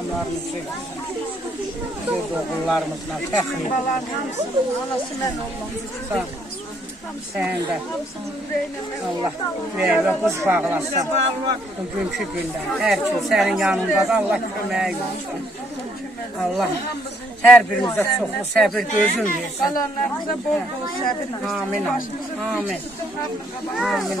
Məqamlarımızı göz oğullarımızla fəxr edir. Babaların hamısının anası mən olmam. Sən də Allah ürək və buz bağlasın. Bugünkü gündə hər kim sənin yanındadır. Allah köməyi olsun. Allah hər birimizə çoxlu səbir gözün versin. Qalanlarımıza bol bol səbir nasip. Amin. Amin. Amin.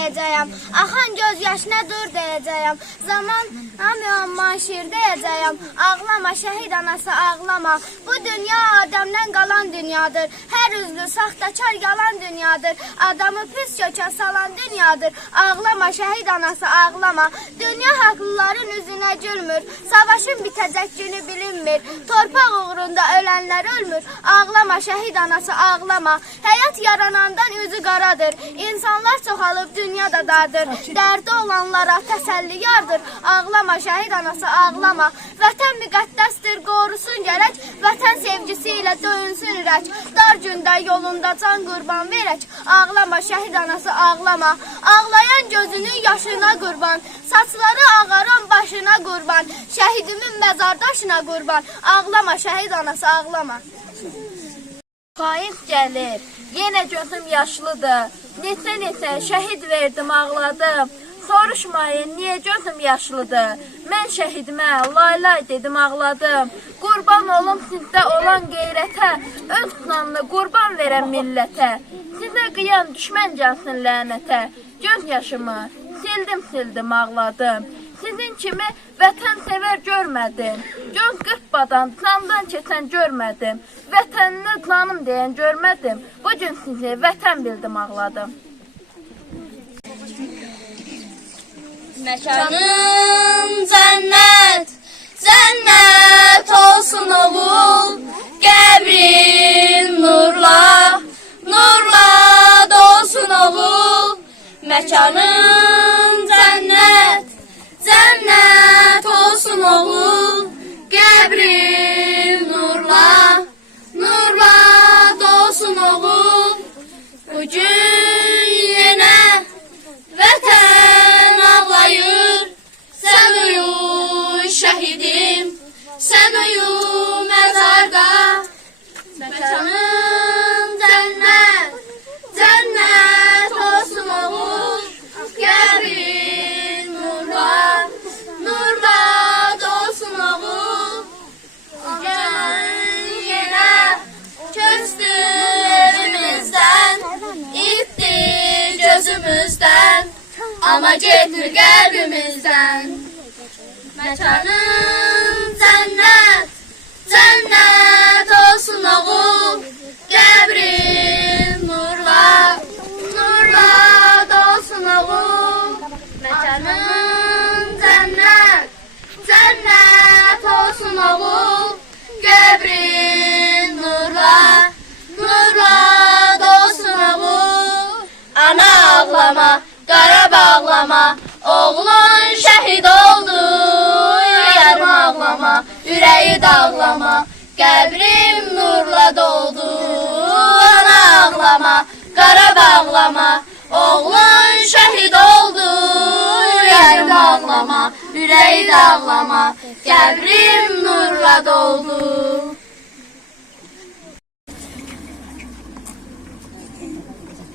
deyəcəyəm. Axan göz yaşına dur deyəcəyəm. Zaman hamıyan şir deyəcəyəm. Ağlama şəhid anası ağlama. Bu dünya Adəmdən qalan dünyadır. Hər üzlü saxtaçar yalan dünyadır. Adamı pis kökə salan dünyadır. Ağlama şəhid anası ağlama. Dünya haqlıların üzünə gülmür. Savaşın bitəcək günü bilinmir. Torpaq uğrunda ölənlər ölmür. Ağlama şəhid anası ağlama. Həyat yaranandan üzü qaradır. İnsanlar çoxalıb dünyada dardır. Dərdi olanlara təsəlli yardır. Ağlama şəhid anası ağlama. Vətən müqəddəsdir, qorusun gərək. Vətən sevgisi ilə döyünsün ürək. Dar gündə yolunda can qurban verək. Ağlama şəhid anası ağlama. Ağlayan gözünün yaşına qurban. Saçları ağaran başına qurban. Şəhidimin məzardaşına qurban. Ağlama şəhid anası ağlama. Qayıt gəlir, yenə gözüm yaşlıdır. Neçə-neçə şəhid verdim, ağladım. Soruşmayın, niyə gözüm yaşlıdır? Mən şəhidimə laylay dedim, ağladım. Qurban olum sizdə olan qeyrətə, öz qanını qurban verən millətə. Sizə qıyan düşmən gəlsin lənətə. Göz yaşımı sildim, sildim, ağladım. Sizin kimi vətən sevər görmədim. Göz qırpmadan candan keçən görmədim. Vətənini canım deyən görmədim. Bu gün sizi vətən bildim ağladım. Mekanın cennet, cennet olsun oğul. Qəbrin nurla, nurla dolsun oğul. Mekanın gözümüzdən, amma getmir qəlbimizdən. Məkanın cənnət, cənnət olsun oğul, qəbrin nurla, nurla dolsun oğul. Məkanın cənnət, cənnət olsun oğul, qəbrin ağlama, Qarabağ ağlama, oğlun şəhid oldu. Yarım ağlama, ürəyi dağlama, qəbrim nurla doldu. Ana ağlama, Qarabağ ağlama, oğlun şəhid oldu. Yarım ağlama, ürəyi dağlama, qəbrim nurla doldu.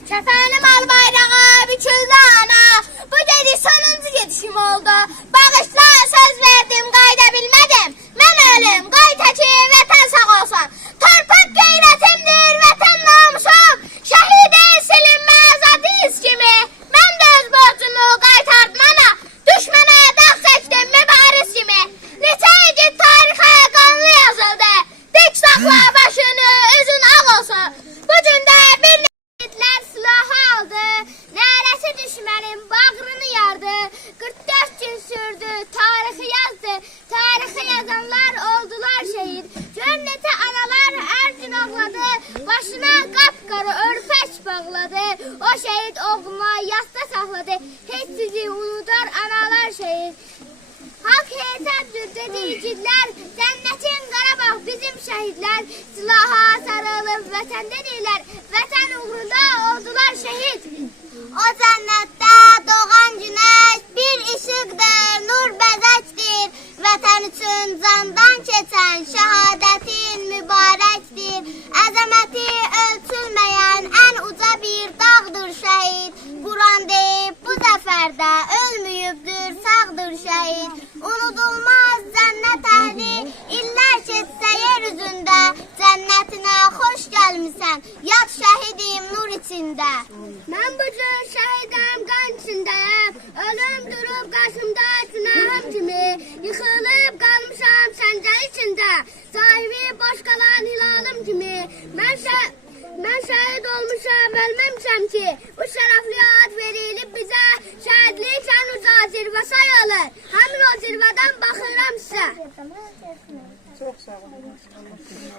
Kəfənim al bayrağa büküldü ana. Bu dedi sonuncu gedişim oldu Başına qapqara örpək bağladı. O şəhid oğluna yasda saxladı. Heç sizi unudar analar şəhid. Hak hesaptır dedi igidlər, cənnətin Qarabağ bizim şəhidlər, silaha sarılıb vətəndədirlər, vətən uğrunda oldular şəhid. O cənnətdə doğan günəş bir işıqdır, nur bəzəkdir, vətən üçün candan keçən şəhadətin nur içində. Mən bu cür şəhidəm qan içindəyəm. Ölüm durub qarşımda günahım kimi. Yıxılıb qalmışam səncə içində. Sahibi boş qalan hilalım kimi. Mən şə Mən şəhid olmuşam, ölməmişəm ki. Bu şərəfli ad verilib bizə. Şəhidlik ən uca zirvə sayılır. Həmin o zirvədən baxıram sizə. Çok sağ olun.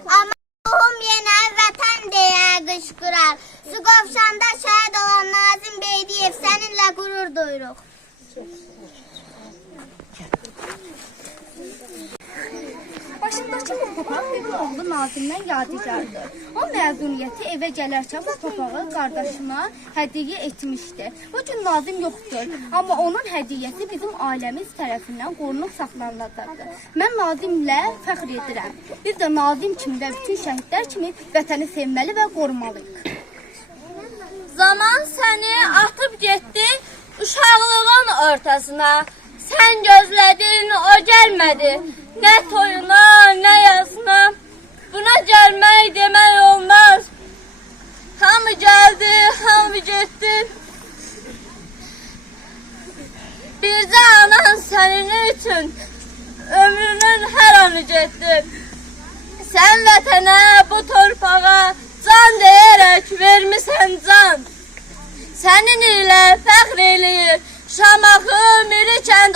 Ama ruhum yenə vətən deyə qışqırar. Suqovşanda şəhid olan Nazim Beydiyev səninlə qürur duyuruq. Başındakı bu papaq bir oğlu Nazimdən yadigardır. O məzuniyyəti evə gələrkən bu papağı qardaşına hədiyyə etmişdi. Bu gün Nazim yoxdur, amma onun hədiyyəsi bizim ailəmiz tərəfindən qorunub saxlanılacaqdır. Mən Nazimlə fəxr edirəm. Biz də Nazim kimi və bütün şəhidlər kimi vətəni sevməli və qorumalıyıq. Zaman səni atıb getdi uşaqlığın ortasına. Sən gözlədin, o gəlmədi. Nə toyuna, nə yazına. Buna gəlmək demək olmaz. Hamı gəldi, hamı getdi. Bircə anan sənin üçün ömrünün hər anı getdi. Sən vətənə, bu torpağa can deyərək vermisən can. Sənin ilə fəxr eləyir Şamaxı, Mirikənd,